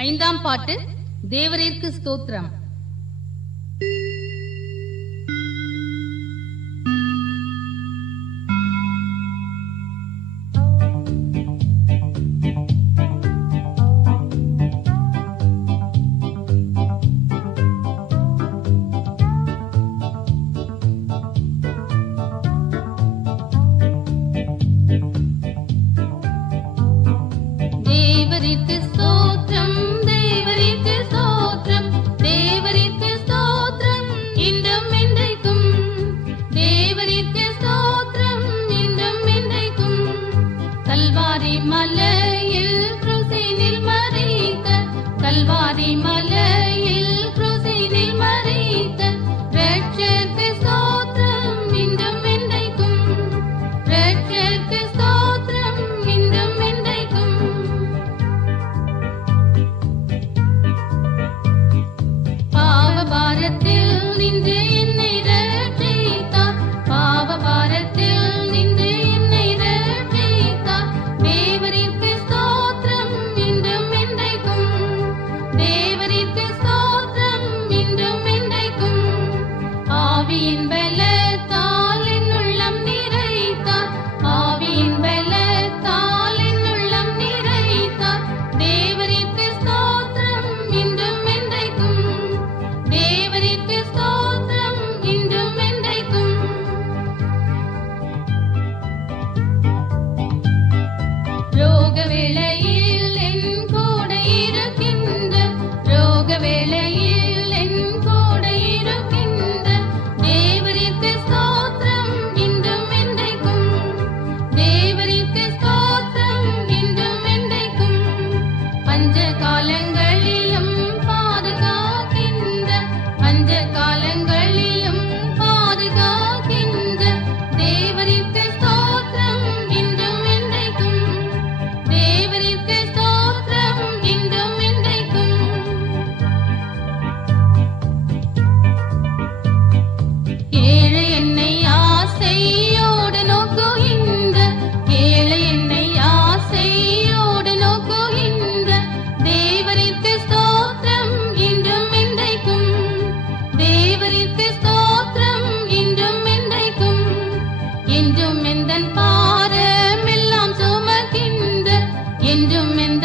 ஐந்தாம் பாட்டு தேவரிற்கு ஸ்தோத்திரம் தேவரிற்கு ஸ்தோத்திரம் மலையில் கல்வாரி மலை